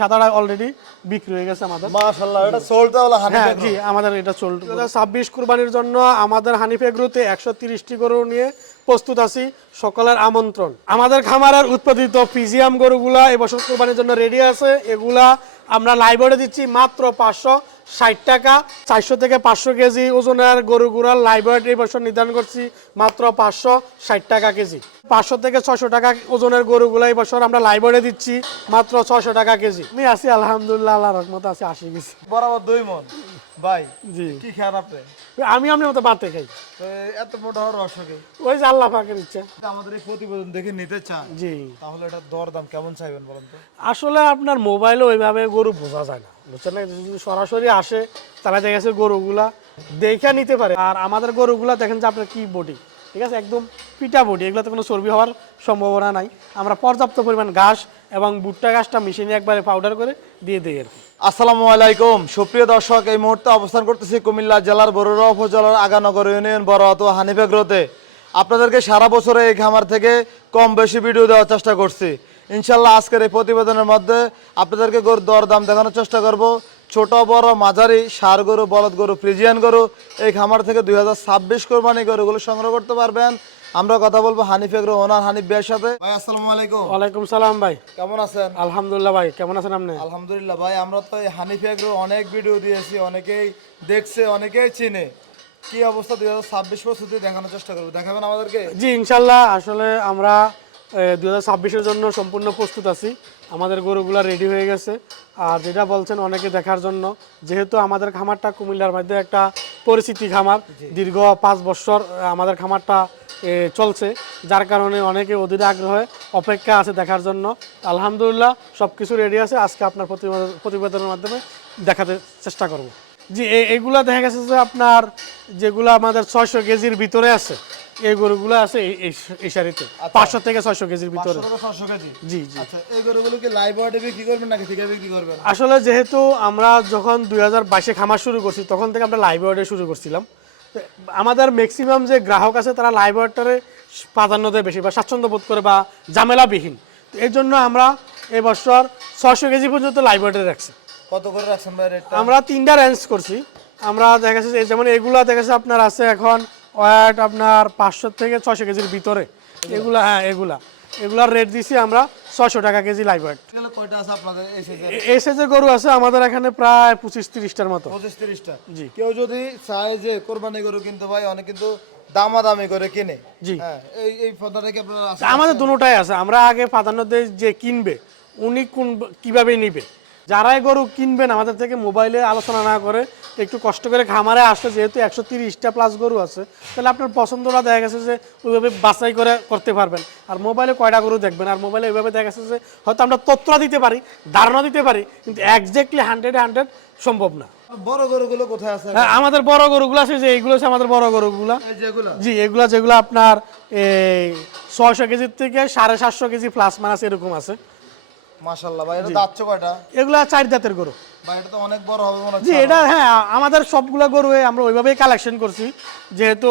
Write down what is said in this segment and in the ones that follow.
সাদাটা অলরেডি বিক্রি হয়ে গেছে আমাদের। মাশাআল্লাহ, এটা সোল্ড হলো হানিফ হ্যাঁ এগ্রো। জি, আমাদের এটা সোল্ড। 2026 কুরবানির জন্য আমাদের হানিফ এগ্রোতে 130টি গরু নিয়ে প্রস্তুত আছি। সকলের আমন্ত্রণ। আমাদের খামারের উৎপাদিত ফিজিয়াম গরুগুলা এবছর কুরবানির জন্য রেডি আছে। এগুলা আমরা লাইভে দিচ্ছি মাত্র 560 টাকা। 400 থেকে 500 কেজি ওজনের গরুগুলার লাইভ ওয়েট এই বছর নির্ধারণ করছি মাত্র 560 টাকা কেজি। 500 থেকে 600 টাকা ওজনের গরুগুলো এই বছর আমরা লাইভ ওয়েটে দিচ্ছি মাত্র 600 টাকা কেজি। আমি আছি আলহামদুলিল্লাহ, আল্লাহর রহমতে আছি 80 কেজি। বরাবর 2 মণ ভাই। জি, কি খান আপনি? আমি আপনার মতো বাতে খাই। তো এত মোটা হওয়ার রহস্য কি? ওই যে আল্লাহ পাকের ইচ্ছা। আমাদের এই প্রতিবেদন দেখে নিতে চান, জি, তাহলে এটা দর দাম কেমন চাইবেন বলেন তো? আসলে আপনার মোবাইলে ওইভাবে গরু বোঝা যায় না, বুঝছেন না? যদি সরাসরি আসে তারা দেখা গেছে গরুগুলা দেখে নিতে পারে। আর আমাদের গরুগুলা দেখেন যে আপনার কি বডি, ঠিক আছে, একদম পিটা বডি, এগুলোতে কোনো চর্বি হওয়ার সম্ভাবনা নাই। আমরা পর্যাপ্ত পরিমাণ ঘাস এবং ভুট্টা ঘাসটা মেশিনে একবারে পাউডার করে দিয়ে দিই আর কি। আসসালামু আলাইকুম সুপ্রিয় দর্শক, এই মুহূর্তে অবস্থান করতেছি কুমিল্লা জেলার বরুড়া উপজেলার আগানগর ইউনিয়ন বড়াত হানিফ এগ্রোতে। আপনাদেরকে সারা বছরে এই খামার থেকে কম বেশি ভিডিও দেওয়ার চেষ্টা করছি। ইনশাল্লাহ আজকের এই প্রতিবেদনের মধ্যে আপনাদেরকে গরুর দরদাম দেখানোর চেষ্টা করব। ছোট বড় মাঝারি ষাঁড় গরু, বলদ গরু, ফ্রিজিয়ান গরু এই খামার থেকে 2026 কোরবানি গরুগুলো সংগ্রহ করতে পারবেন। আমরা কথা বলবো হানিফ এগ্রো ওনার হানিফ ভাইয়ের সাথে। ভাই আসসালামু আলাইকুম। ওয়ালাইকুম সালাম ভাই, কেমন আছেন? আলহামদুলিল্লাহ ভাই, কেমন আছেন আপনি? আলহামদুলিল্লাহ ভাই, আমরা তো এই হানিফ এগ্রো অনেক ভিডিও দিয়েছি, অনেকেই দেখছে, অনেকেই চিনে। কি অবস্থা 2026 প্রস্তুতি দেখানোর চেষ্টা করবো, দেখাবেন আমাদেরকে? জি ইনশাল্লাহ, আসলে আমরা 2026-এর জন্য সম্পূর্ণ প্রস্তুত আছি। আমাদের গরুগুলা রেডি হয়ে গেছে। আর যেটা বলছেন অনেকে দেখার জন্য, যেহেতু আমাদের খামারটা কুমিল্লার মধ্যে একটা পরিচিতি খামার, দীর্ঘ 5 বছর আমাদের খামারটা চলছে, যার কারণে অনেকে অধীর আগ্রহে অপেক্ষা আছে দেখার জন্য। আলহামদুলিল্লাহ সব কিছু রেডি আছে, আজকে আপনার প্রতিবেদনের মাধ্যমে দেখাতে চেষ্টা করব। জি, এগুলা দেখা গেছে যে আপনার যেগুলো আমাদের 600 কেজির ভিতরে আছে, এই গরুগুলো আছে এই সারিতে 500 থেকে 600 কেজির ভিতরে। 500 কেজি। জি জি। আচ্ছা, এই গরুগুলো কি লাইভ ওয়েটে বিক্রি করবেন নাকি ঠিকা বিক্রি করবেন? আসলে যেহেতু আমরা যখন 2022-এ খামার শুরু করছি তখন থেকে আমরা লাইভ ওয়েটে শুরু করছিলাম। তো আমাদের ম্যাক্সিমাম যে গ্রাহক আছে তারা লাইভ ওয়েটটারে প্রাধান্য দেয় বেশি, বা স্বাচ্ছন্দ্য বোধ করে, বা ঝামেলাবিহীন। তো এই জন্য আমরা এবছর 600 কেজি পর্যন্ত লাইভ ওয়েটে রাখছি। কত করে রাখছেন ভাই রেটটা? আমরা 3টা রেঞ্জ করছি। আমরা দেখা যাচ্ছে যেমন এগুলা দেখা যাচ্ছে আপনার আছে এখন ওয়েট আপনার 500 থেকে 600 কেজির ভিতরে। এগুলা, হ্যাঁ এগুলার রেট দিছি আমরা 600 টাকা কেজি লাইভ ওয়েট। এগুলো কয়টা আছে আপনাদের এই সাইজের? এই সাইজের গরু আছে আমাদের এখানে প্রায় 25-30টার মতো। 25-30টা। জি। কেউ যদি চায় যে কোরবানি গরু কিনতে, ভাই অনেক কিন্তু দামাদামি করে কিনে। জি। হ্যাঁ, এই পদ্ধতি কি আপনারা আছে? আমাদের দুটোটাই আছে। আমরা আগে প্রাধান্য দেই যে কিনবে উনি কিভাবে নিবে। যারাই গরু কিনবেন আমাদের থেকে মোবাইলে আলোচনা না করে একটু কষ্ট করে খামারে আসলে, যেহেতু 130টা প্লাস গরু আছে, তাহলে আপনার পছন্দটা দেখা গেছে যে ওইভাবে বাছাই করে করতে পারবেন। আর মোবাইলে কয়টা গরু দেখবেন, আর মোবাইলে ওইভাবে দেখা গেছে যে হয়তো আমরা তথ্য দিতে পারি, ধারণা দিতে পারি, কিন্তু একজ্যাক্টলি 100 সম্ভব না। বড় গরুগুলো কোথায় আছে? হ্যাঁ, আমাদের বড় গরুগুলো আছে, যে এইগুলো আছে আমাদের বড় গরুগুলা। এই যেগুলো? জি, এগুলো যেগুলো আপনার এই 600 কেজির থেকে 750 কেজি প্লাস মাইনাস এরকম আছে। মাশাআল্লাহ ভাই, এটা দাঁত কয়টা? এগুলা 4 দাঁতের গরু। ভাই এটা তো অনেক বড় হবে মনে হচ্ছে। জি, এটা হ্যাঁ, আমাদের সবগুলা গরু আমরা ওইভাবেই কালেকশন করছি, যেহেতু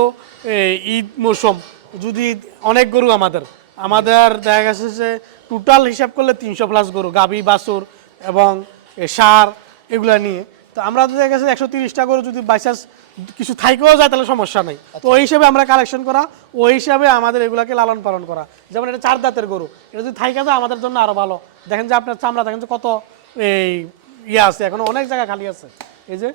ঈদ মৌসুম। যদি অনেক গরু আমাদের দেখা গেছে যে টোটাল হিসাব করলে 300 প্লাস গরু, গাভী, বাছুর এবং ষাঁড় এগুলা নিয়ে। তো আমরা দেখা গেছে 130টা গরু যদি বাইচান্স কিছু থাইকেও যায় তাহলে সমস্যা নেই। তো ওই হিসাবে আমরা কালেকশন করা, ওই হিসাবে আমাদের এগুলাকে লালন পালন করা। যেমন এটা 4 দাঁতের গরু, এটা যদি থাইকা যায় আমাদের জন্য আরো ভালো। দেখেন যে আপনার চামড়া দেখেন যে কত এই ইয়ে আছে, এখন অনেক জায়গা খালি আছে, এই যে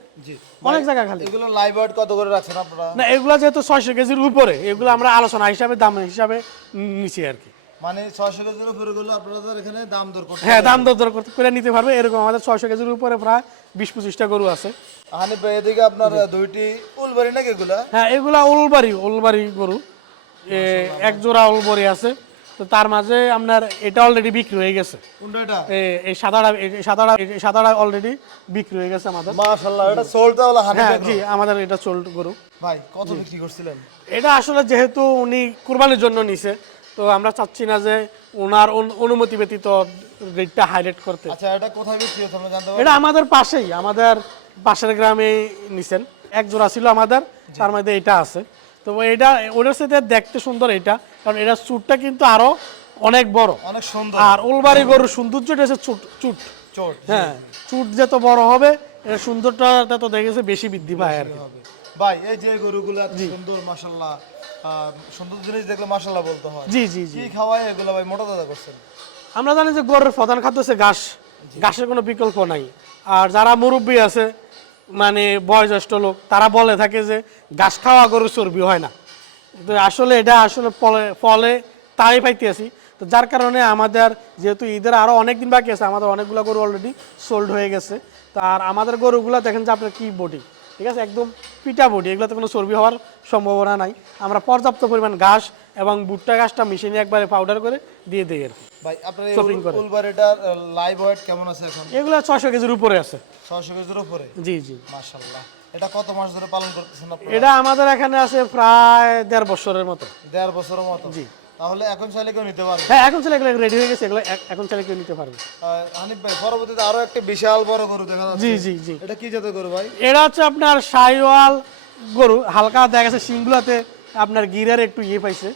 অনেক জায়গা খালি। এগুলো লাইভ ওয়েট কত করে রাখছেন আপনারা? না, এগুলা যেহেতু 600 কেজির উপরে, এগুলো আমরা আলোচনা হিসাবে দাম হিসাবে নিচ্ছি আর কি। মানে 600 কেজির উপরে গুলো আপনাদের এখানে দাম দর করতে? হ্যাঁ, দাম দর করে নিতে পারবে। এরকম আমাদের 600 কেজির উপরে প্রায় 20-25টা গরু আছে। হানিফ ভাই, এদিকে আপনার দুইটি উলবাড়ি নাকি এগুলা? হ্যাঁ, এগুলা উলবাড়ি গরু, এক জোড়া উলবাড়ি আছে। তো তার মাঝে আপনার এটা অলরেডি বিক্রি হয়ে গেছে। কোনটা এটা? এই সাদাটা অলরেডি বিক্রি হয়ে গেছে আমাদের। মাশাআল্লাহ, এটা সোল্ড হলো হানিফ হ্যাঁ এগ্রো। জি, আমাদের এটা সোল্ড গরু। ভাই কত বিক্রি করছিলেন? এটা আসলে যেহেতু উনি কুরবানির জন্য নিছে, তো আমরা চাচ্ছি না যে ওনার অনুমতি ব্যতীত রেটটা হাইলাইট করতে। আচ্ছা, এটা কোথায় বিক্রি হচ্ছে আমরা জানতে পারি? এটা আমাদের পাশেই, আমাদের পাশের গ্রামে নিছেন। এক জোড়া ছিল আমাদের, তার মধ্যে এটা আছে। তো এটা ওটার সাথে দেখতে সুন্দর এটা, কারণ এটা চুটটা কিন্তু আরো অনেক বড়, অনেক সুন্দর। আর উলবাড়ি গরুর সৌন্দর্যটা হচ্ছে চোট হ্যাঁ চুট যত বড় হবে এর সুন্দরটা তত দেখেছে বেশি বৃদ্ধি পায় আর কি। হবে। ভাই এই যে গরুগুলো এত সুন্দর মাশাআল্লাহ, সুন্দর জিনিস দেখলে মাশাআল্লাহ বলতে হয়। জি জি জি কি খাওয়ায় এগুলো ভাই মোটা তাজা করছেন? আমরা জানি যে গরুর প্রধান খাদ্য হচ্ছে ঘাস, ঘাসের কোনো বিকল্প নাই। আর যারা মুরব্বী আছে মানে বয়োজ্যেষ্ঠ লোক তারা বলে থাকে যে ঘাস খাওয়া গরুর চর্বি হয় না, তো আসলে এটা আসলে ফলে ফলে তাই পাইতে আছি। তো যার কারণে আমাদের যেহেতু ঈদের আরও অনেক দিন বাকি আছে, আমাদের অনেকগুলো গরু অলরেডি সোল্ড হয়ে গেছে। তো আর আমাদের গরুগুলো দেখেন যে আপনার কি বডি, ঠিক আছে একদম পিটা বডি, এগুলোতে কোনো চর্বি হওয়ার সম্ভাবনা নাই। আমরা পর্যাপ্ত পরিমাণ ঘাস এবং ভুট্টা ঘাসটা মেশিনে একবারে পাউডার করে দিয়ে দিই আর কি। ভাই আপনার এই Chopping করে। উলবাড়িটার লাইভ ওয়েট কেমন আছে এখন? এগুলো 600 কেজির উপরে আছে। 600 কেজির উপরে? জি জি মাশাআল্লাহ। এটা কত মাস ধরে পালন করতেছেন আপনারা? এটা আমাদের এখানে আছে প্রায় 1.5 বছরের মতো। 1.5 বছরের মতো? জি। তাহলে এখন চাইলে কেউ নিতে পারবে? হ্যাঁ এখন চলে এগুলো রেডি হয়ে গেছে, এগুলো এখন চলে কেউ নিতে পারবে। হানিফ ভাই পরবর্তীতে আরো একটা বিশাল বড় গরু দেখা যাচ্ছে। জি জি জি এটা কি জাতের গরু ভাই? এটা হচ্ছে আপনার শাহিওয়াল গরু, হালকা দেখা গেছে শিংগুলাতে আপনার গিরের একটু ইয়ে পাইছে,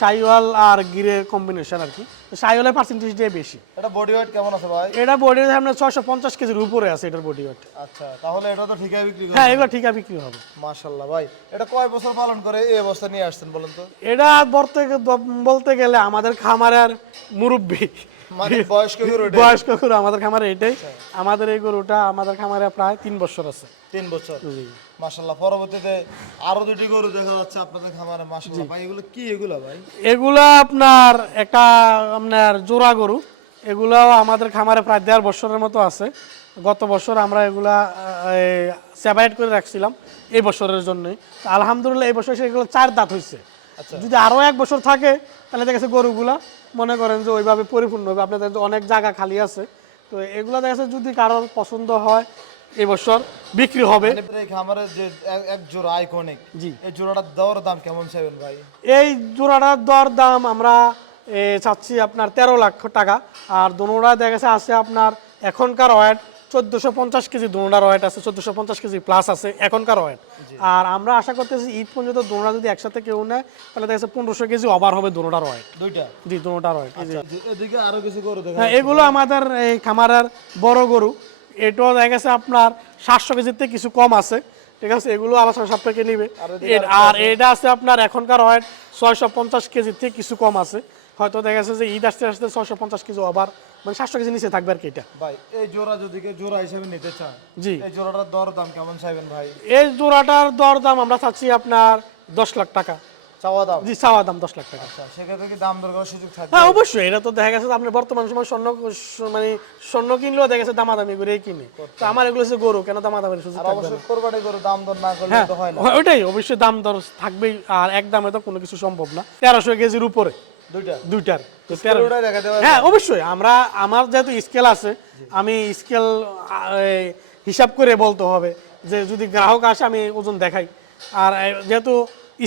শাহিওয়াল আর গিরের কম্বিনেশন আর কি। শাহিওয়ালের পার্সেন্টেজটাই বেশি। এটা বডি ওয়েট কেমন আছে ভাই? এটা বডি আপনার 650 কেজির উপরে আছে এটার বডি ওয়েট। আচ্ছা তাহলে এটা তো ঠিকই বিক্রি করে? হ্যাঁ এগুলো ঠিক আছে বিক্রি হবে। মাশাআল্লাহ ভাই, এটা কয় বছর পালন করে এই অবস্থা নিয়ে আসছেন বলেন তো? এটা বলতে গেলে আমাদের খামারের মুরব্বী মানে বয়স্ক গরু এটা? বয়স্ক গরু আমাদের খামারে এটাই। আমাদের এই গরুটা আমাদের খামারে প্রায় 3 বছর আছে। 3 বছর? জি। মাশাআল্লাহ। পরবর্তীতে আরো দুটি গরু দেখা যাচ্ছে আপনাদের খামারে মাশাআল্লাহ। ভাই এগুলো কি এগুলা ভাই? এগুলা আপনার একটা আপনার জোড়া গরু, এগুলাও আমাদের খামারে প্রায় 1.5 বছরের মতো আছে। গত বছর আমরা এগুলা সেপারেট করে রাখছিলাম এই বছরের জন্যই। তো আলহামদুলিল্লাহ এই বছর এগুলো 4 দাঁত হয়েছে। যদি আরও 1 বছর থাকে তাহলে দেখা গেছে গরুগুলা মনে করেন যে ওইভাবে পরিপূর্ণ হবে, আপনাদের তো অনেক জায়গা খালি আছে। তো এগুলা দেখা যাচ্ছে যদি কারোর পছন্দ হয় এই বছর বিক্রি হবে। হানিফের এই খামারে যে এক জোড়া আইকনিক, জি। এই জোড়াটার দর দাম কেমন চাইবেন ভাই? এই জোড়াটার দর দাম আমরা চাচ্ছি আপনার 13 লাখ টাকা। আর দোনোটা দেখা গেছে আছে আপনার এখনকার ওয়েট 1450 কেজি, দোনোটার ওয়েট আছে 1450 কেজি প্লাস আছে এখনকার ওয়েট। আর আমরা আশা করতেছি ঈদ পর্যন্ত দোনোটা যদি একসাথে কেউ নেয় তাহলে দেখা যাচ্ছে 1500 কেজি ওভার হবে দোনোটার ওয়েট। দুইটা? জি দোনোটার ওয়েট। এদিকে আরো কিছু গরু দেখা হ্যাঁ এগুলো আমাদের এই খামারের বড় গরু, এটাও দেখা গেছে আপনার 700 কেজির থেকে কিছু কম আছে, ঠিক আছে এগুলো আলোচনা সাপেক্ষে নিবে। আর এটা আছে আপনার এখনকার ওয়েট 650 কেজির থেকে কিছু কম আছে, হয়তো দেখা গেছে যে ঈদ আসতে আসতে 650 কেজি ওভার মানে 700 কেজি নিচে থাকবে আর কি এটা। ভাই এই জোড়া যদি কেউ জোড়া হিসেবে নিতে চান, জি এই জোড়াটার দর দাম কেমন চাইবেন ভাই? এই জোড়াটার দর দাম আমরা চাচ্ছি আপনার 10 লাখ টাকা। চাওয়া দাম? জি চাওয়া দাম 10 লাখ টাকা। আচ্ছা সেক্ষেত্রে কি দাম দর করার সুযোগ থাকবে? হ্যাঁ অবশ্যই, এটা তো দেখা গেছে যে আপনি বর্তমান সময় মানে স্বর্ণ কিনলেও দেখা গেছে দামাদামি করে কিনে, তো আমার এগুলো হচ্ছে গরু, কেন দামাদামির সুযোগ আর থাকবে না? অবশ্যই কোরবানি গরু দাম দর না করলে হ্যাঁ তো হয় না। ওইটাই অবশ্যই দাম দর থাকবেই, আর এক দামে তো কোনো কিছু সম্ভব না। 1300 কেজির উপরে দুইটা? দুইটার তো স্কেলটা দেখাতে পারবেন? হ্যাঁ অবশ্যই, আমার যেহেতু স্কেল আছে আমি স্কেল হিসাব করে বলতে হবে যে যদি গ্রাহক আসে আমি ওজন দেখাই। আর যেহেতু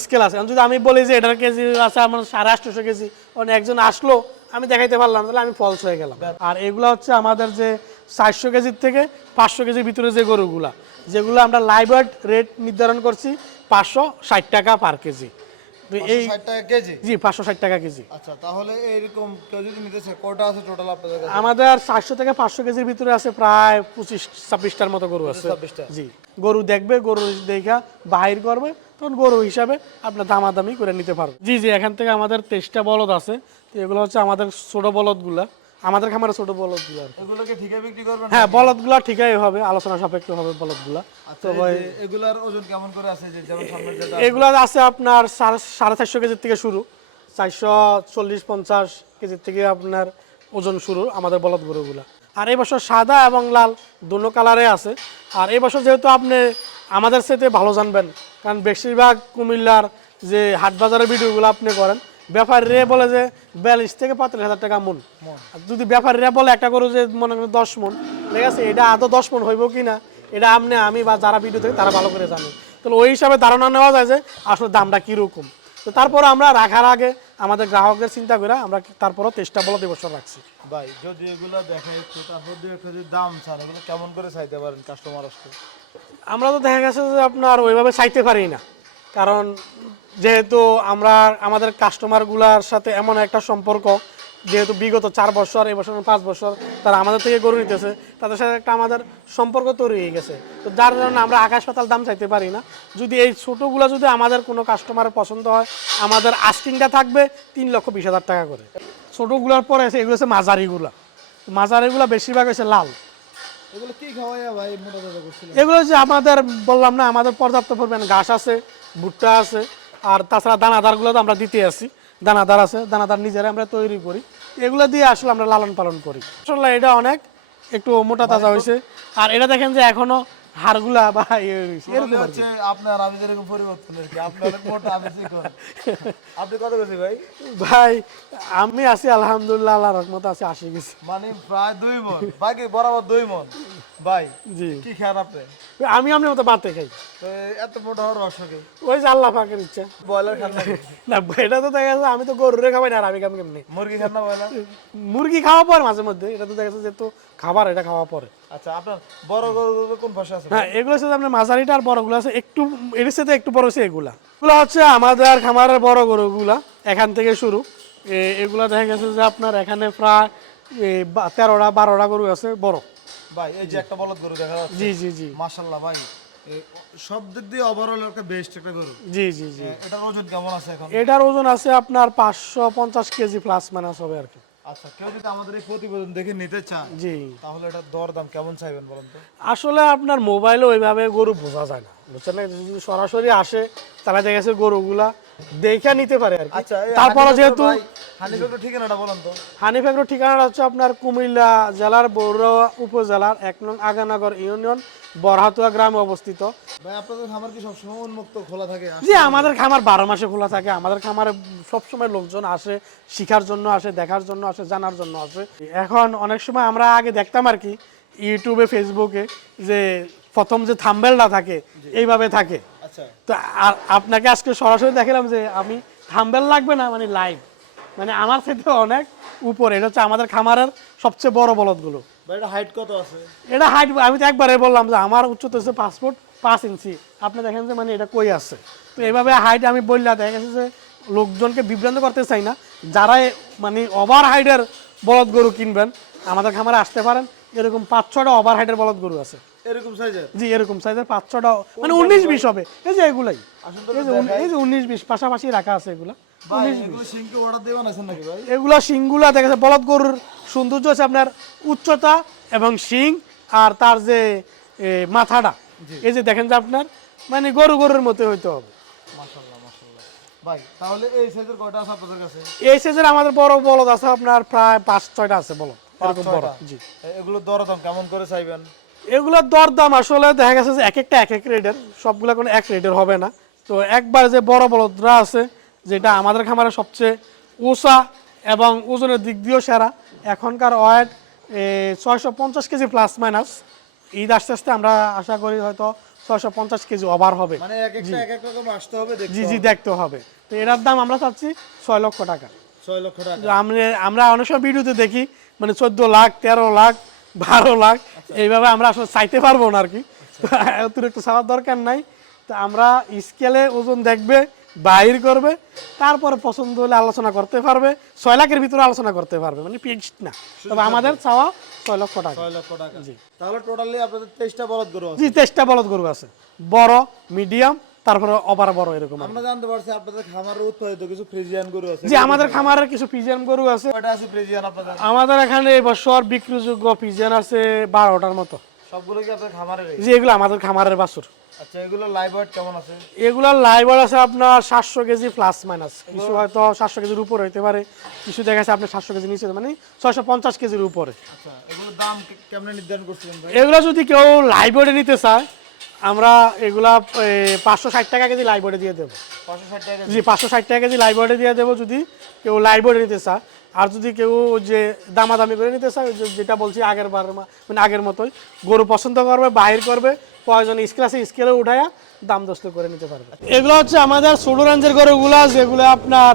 স্কেল আছে, যদি আমি বলি যে এটার কেজি আছে আমার 850 কেজি, মানে একজন আসলো আমি দেখাইতে পারলাম তাহলে আমি ফলস হয়ে গেলাম। আর এগুলো হচ্ছে আমাদের যে 400 কেজির থেকে 500 কেজির ভিতরে যে গরুগুলা, যেগুলো আমরা লাইভ ওয়েট রেট নির্ধারণ করছি 560 টাকা পার কেজি। এই 560 টাকা কেজি? জি 560 টাকা কেজি। আচ্ছা তাহলে এইরকম কেউ যদি নিতে চায় কয়টা আছে টোটাল আপনাদের কাছে? আমাদের 400 থেকে 500 কেজির ভিতরে আছে প্রায় 25-26টার মতো গরু আছে। 26টা? জি গরু দেখবে, গরু দেখা বাহির করবে, তখন গরু হিসাবে আপনার দামাদামি করে নিতে পারবে। জি জি এখান থেকে আমাদের 23টা বলদ আছে, তো এগুলো হচ্ছে আমাদের ছোট বলদগুলা, আমাদের খামারে ছোট বলদগুলো আর কি। এগুলোকে ঠিকই বিক্রি করবেন? হ্যাঁ বলদগুলা ঠিকই হবে, আলোচনা সাপেক্ষে হবে বলদগুলা। আচ্ছা এগুলার ওজন কেমন করে আছে যে যেমন সামনে যেটা? এগুলা আছে আপনার 450 কেজির থেকে শুরু, 440-50 কেজির থেকে আপনার ওজন শুরু আমাদের বলদ গরুগুলা। আর এই বছর সাদা এবং লাল দুটো কালারে আছে। আর এই বছর যেহেতু আপনি আমাদের সাথে ভালো জানবেন, কারণ বেশিরভাগ কুমিল্লার যে হাট বাজারের ভিডিওগুলো আপনি করেন, ব্যাপারীরা বলে যে 42 থেকে 45 হাজার টাকা মন। আর যদি ব্যাপারীরা বলে একটা গরু যে মনে করেন 10 মন, ঠিক আছে এটা আদৌ 10 মন হইব কি না এটা আমি বা যারা ভিডিও থেকে তারা ভালো করে জানে। তাহলে ওই হিসাবে ধারণা নেওয়া যায় যে আসলে দামটা কীরকম। তো তারপর আমরা রাখার আগে আমাদের গ্রাহকদের চিন্তা করে আমরা তারপরও 23টা বলদ এবছর রাখছি। ভাই যদি এগুলো দেখাই একটু, তারপর দিয়ে একটু যদি দাম চান এগুলো কেমন করে চাইতে পারেন কাস্টমার আসতে? আমরা তো দেখা গেছে যে আপনার ওইভাবে চাইতে পারি না, কারণ যেহেতু আমরা আমাদের কাস্টমারগুলোর সাথে এমন একটা সম্পর্ক যেহেতু বিগত 4 বছর এবছর 5 বছর তারা আমাদের থেকে গরু নিতেছে, তাদের সাথে একটা আমাদের সম্পর্ক তৈরি হয়ে গেছে। তো যার জন্য আমরা আকাশ পাতাল দাম চাইতে পারি না। যদি এই ছোটোগুলো যদি আমাদের কোনো কাস্টমারের পছন্দ হয়, আমাদের আস্কিংটা থাকবে 3,20,000 টাকা করে। ছোটোগুলোর পরে আছে এগুলো হচ্ছে মাঝারিগুলো বেশিরভাগ হচ্ছে লাল। এগুলো কি খাওয়াইয়া ভাই মোটা তাজা করছিলেন? এগুলো যে আমাদের বললাম না, আমাদের পর্যাপ্ত পরিমাণ ঘাস আছে, ভুট্টা আছে, আর তাছাড়া দানাদারগুলো তো আমরা দিতে আসি, দানাদার আছে, দানাদার নিজেরা আমরা তৈরি করি, এগুলো দিয়ে আসলে আমরা লালন পালন করি। আসলে এটা অনেক একটু মোটা তাজা হয়েছে, আর এটা দেখেন যে এখনো হাড়গুলা বা এরকম আর কি। আপনার আমি যেরকম পরিবর্তন আর কি, আপনি অনেক মোটা আমি চিকন। আপনি কত কেজি ভাই? ভাই আমি আছি আলহামদুলিল্লাহ, আল্লাহর রহমতে আছি 80 কেজি। মানে প্রায় 2 মণ, বাকি বরাবর 2 মণ। ভাই জি, কি খান আপনি? আমি আপনার মতো বাতে খাই। তো এত মোটা হওয়ার রহস্য কি? ওই যে আল্লাহ পাকের ইচ্ছা। ব্রয়লার খান না? না এটা তো দেখা যাচ্ছে আমি তো গরুরে খাবাই না, আর আমি খাম কেমনি? মুরগি খান না ব্রয়লার? মুরগি খাওয়া পরে মাঝে মধ্যে, এটা তো দেখা যাচ্ছে যেহেতু খাবার, এটা খাওয়া পরে। আচ্ছা, আপনার বড় গরুগুলো কোন পাশে আছে? হ্যাঁ, এগুলো হচ্ছে আপনার মাঝারিটা আর বড়গুলো আছে একটু, এর সাথে একটু বড় হচ্ছে এগুলা। এগুলো হচ্ছে আমাদের খামারের বড় গরুগুলা, এখান থেকে শুরু। এগুলা দেখা গেছে যে আপনার এখানে প্রায় 13টা 12টা গরু আছে বড়। ভাই এই যে একটা বলদ গরু দেখা যাচ্ছে, জি জি জি মাশাআল্লাহ ভাই, সব দিক দিয়ে ওভারঅল একটা বেস্ট একটা গরু। জি জি জি এটার ওজন কেমন আছে এখন? এটার ওজন আছে আপনার 550 কেজি প্লাস মাইনাস হবে আর কি। আচ্ছা, কেউ যদি আমাদের এই প্রতিবেদন দেখে নিতে চায়, জি, তাহলে এটার দর দাম কেমন চাইবেন বলেন তো? আসলে আপনার মোবাইলে ওইভাবে গরু বোঝা যায় না, বুঝছেন না? যদি সরাসরি আসে তাহলে দেখা গেছে গরুগুলা দেখে নিতে পারে আর কি। আচ্ছা, তারপরে যেহেতু হানিফের ঠিকানাটা বলেন তো। হানিফ এগ্রোর ঠিকানাটা হচ্ছে আপনার কুমিল্লা জেলার বরুড়া উপজেলার 1 নং আগানগর ইউনিয়ন বরহাতুয়া গ্রামে অবস্থিত। ভাই আপনাদের খামার কি সবসময় উন্মুক্ত খোলা থাকে? জি, আমাদের খামার 12 মাসে খোলা থাকে। আমাদের খামারে সবসময় লোকজন আসে, শিখার জন্য আসে, দেখার জন্য আসে, জানার জন্য আসে। এখন অনেক সময় আমরা আগে দেখতাম আর কি ইউটিউবে ফেসবুকে যে প্রথম যে থাম্বনেলটা থাকে এইভাবে থাকে। আচ্ছা, তো আর আপনাকে আজকে সরাসরি দেখালাম যে আমি থাম্বনেল লাগবে না, মানে লাইভ, মানে আমার থেকে অনেক উপরে। এটা হচ্ছে আমাদের খামারের সবচেয়ে বড় বলদগুলো। ভাই এটা হাইট কত আছে? এটা হাইট আমি তো একবারে বললাম যে আমার উচ্চতা হচ্ছে 5 ফুট 5 ইঞ্চি। আপনি দেখেন যে মানে এটা কই আছে। তো এইভাবে হাইট আমি বললাম, দেখা গেছে যে লোকজনকে বিভ্রান্ত করতে চাই না। যারা মানে ওভার হাইটের বলদ গরু কিনবেন আমাদের খামারে আসতে পারেন। এরকম 5-6টা ওভার হাইটের বলদ গরু আছে। এরকম সাইজের? জি, এরকম সাইজের 5-6টা, মানে 19-20 হবে। এই যে এগুলাই, আসলে এই যে 19-20 পাশাপাশি রাখা আছে এগুলা। ভাই এগুলো সিংকে অর্ডার দিয়ে বানাইছেন নাকি ভাই? এগুলা শিংগুলা দেখা যাচ্ছে বলদ গরুর সৌন্দর্য হচ্ছে আপনার উচ্চতা এবং শিং আর তার যে মাথাটা, এই যে দেখেন যে আপনার মানে গরুর মতো হইতে হবে। মাশাআল্লাহ মাশাআল্লাহ। ভাই তাহলে এই সাইজের কয়টা আছে আপনাদের কাছে? এই সাইজের আমাদের বড় বলদ আছে আপনার প্রায় 5-6টা আছে বলদ, এরকম বড়। 5-6টা? জি, এগুলো দরদাম কেমন করে চাইবেন? এগুলোর দরদাম আসলে দেখা গেছে যে এক একটা এক এক রেটের, সবগুলা কোনো এক রেটের হবে না। তো একবার যে বড় বলদরা আছে, যেটা আমাদের খামারে সবচেয়ে উঁচা এবং ওজনের দিক দিয়েও সেরা, এখনকার ওয়েট 650 কেজি প্লাস মাইনাস। ঈদ আস্তে আস্তে আমরা আশা করি হয়তো 650 কেজি ওভার হবে। মানে এক একটা এক এক রকম আসতে হবে, দেখতে জি জি, হবে। দেখতে হবে। তো এটার দাম আমরা চাচ্ছি 6 লক্ষ টাকা। 6 লক্ষ টাকা? তো আমরা অনেক সময় ভিডিওতে দেখি মানে 14 লাখ 13 লাখ 12 লাখ, এইভাবে আমরা আসলে চাইতে পারবো না আর কি। অতিরিক্ত চাওয়ার দরকার নাই। তো আমরা স্কেলে ওজন দেখবে, বাইর করবে, তারপরে পছন্দ হলে আলোচনা করতে পারবে। 6 লাখের ভিতরে আলোচনা করতে পারবে, মানে ফিক্সড না। তবে আমাদের চাওয়া 6 লক্ষ টাকা। 6 লক্ষ টাকা? জি। তাহলে টোটালি আপনাদের 23টা বলদ গরু আছে? জি, 23টা বলদ গরু আছে, বড়, মিডিয়াম, তারপরে ওভার বড় এরকম। আমরা জানতে পারছি আপনাদের খামারে উৎপাদিত কিছু ফ্রিজিয়ান গরু আছে? জি, আমাদের খামারের কিছু পিজিয়ান গরু আছে। কয়টা আছে ফ্রিজিয়ান আপনাদের? আমাদের এখানে এই বছর বিক্রিযোগ্য পিজিয়ান আছে 12টার মতো। সবগুলো কি আপনাদের খামারে? জি, এগুলো আমাদের খামারের বাছুর। আচ্ছা, এগুলো লাইভ ওয়েট কেমন আছে? এগুলার লাইভ আছে আপনার 700 কেজি প্লাস মাইনাস, কিছু হয়তো 700 কেজির উপরে হইতে পারে, কিছু দেখা যাচ্ছে আপনার 700 কেজি নিচে, মানে 650 কেজির উপরে। আচ্ছা, এগুলোর দাম কেমনে নির্ধারণ করছিলেন ভাই? এগুলো যদি কেউ লাইভ ওয়েটে নিতে চায় আমরা এগুলা 560 টাকা কেজি লাইভ ওয়েটে দিয়ে দেবো। 560 টাকা? জি, 560 টাকা কেজি লাইভ ওয়েটে দিয়ে দেবো যদি কেউ লাইভ ওয়েটে নিতে চায়। আর যদি কেউ যে দামাদামি করে নিতে চায়, যেটা বলছি আগের বার, মানে আগের মতোই গরু পছন্দ করবে, বাহির করবে, প্রয়োজনে স্কেলে উঠায়া দাম দস্ত করে নিতে পারবে। এগুলো হচ্ছে আমাদের ছোট রেঞ্জের গরুগুলা, যেগুলো আপনার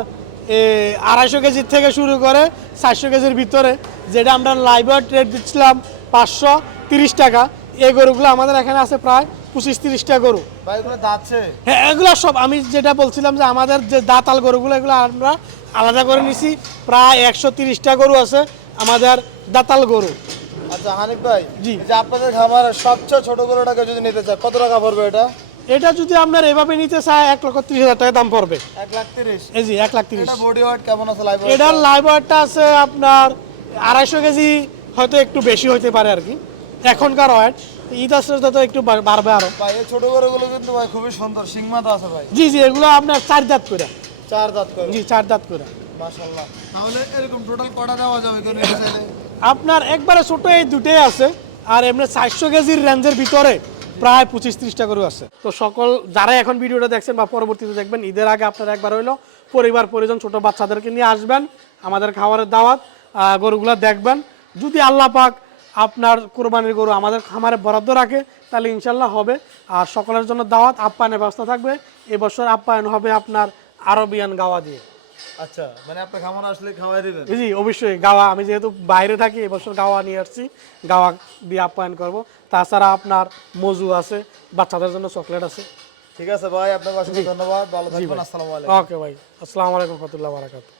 250 কেজির থেকে শুরু করে 400 কেজির ভিতরে, যেটা আমরা লাইভ ওয়েট রেট দিচ্ছিলাম 530 টাকা। এই গরুগুলো আমাদের এখানে আছে প্রায় 25-30টা গরু। ভাই এগুলো দাঁতছে? হ্যাঁ, এগুলো সব আমি যেটা বলছিলাম যে আমাদের যে দাঁতাল গরুগুলো এগুলো আমরা আলাদা করে নিছি। প্রায় 130টা গরু আছে আমাদের দাঁতাল গরু। আচ্ছা হানিফ ভাই, জি। এই যে আপনাদের খামারের সবচেয়ে ছোট গরুটাকে যদি নিতে চায় কত টাকা পড়বে এটা? এটা যদি আপনার এভাবে নিতে চায় 1,30,000 টাকা দাম পড়বে। 1,30,000। এই জি 1,30,000। এটা বডি ওয়েট কেমন আছে লাইভ? এটার লাইভ ওয়েটটা আছে আপনার 250 কেজি, হয়তো একটু বেশি হতে পারে আর কি এখনকার ওয়েট। ঈদ আসলে তো একটু বাড়বে আরো। ভাই এই ছোট গরুগুলো কিন্তু ভাই খুবই সুন্দর, সিংমাতা আছে ভাই। জি জি, এগুলো আপনার 4 দাঁত করে। 4 দাঁত করে? জি 4 দাঁত করে। মাশাআল্লাহ। তাহলে এরকম টোটাল কটা দেওয়া যাবে কেউ নিতে চাইলে? আপনার একবারে ছোট এই দুটোই আছে, আর এমনি 400 কেজির রেঞ্জের ভিতরে প্রায় 25-30টা গরু আছে। তো সকল যারা এখন ভিডিওটা দেখছেন বা পরবর্তীতে দেখবেন, ঈদের আগে আপনারা একবার হইলো পরিবার পরিজন ছোট বাচ্চাদেরকে নিয়ে আসবেন, আমাদের খাবারের দাওয়াত, গরুগুলো দেখবেন। যদি আল্লাহ পাক আপনার কোরবানির গরু আমাদের খামারে বরাদ্দ রাখে তাহলে ইনশাল্লাহ হবে। আর সকলের জন্য দাওয়াত, আপ্যায়নের ব্যবস্থা থাকবে। এবছর আপ্যায়ন হবে আপনার আরবিয়ান গাওয়া দিয়ে। আচ্ছা, মানে আপনি খামার আসলে খাওয়াই দিবেন? জি অবশ্যই, গাওয়া, আমি যেহেতু বাইরে থাকি এবছর গাওয়া নিয়ে আসছি, গাওয়া দিয়ে আপ্যায়ন করব। তাছাড়া আপনার মজু আছে, বাচ্চাদের জন্য চকলেট আছে। ঠিক আছে ভাই, আপনাকে অসংখ্য ধন্যবাদ, ভালো থাকবেন। আসসালামু আলাইকুম। ওকে ভাই, আসসালামু আলাইকুম ওয়া রাহমাতুল্লাহি ওয়া বারাকাতুহু।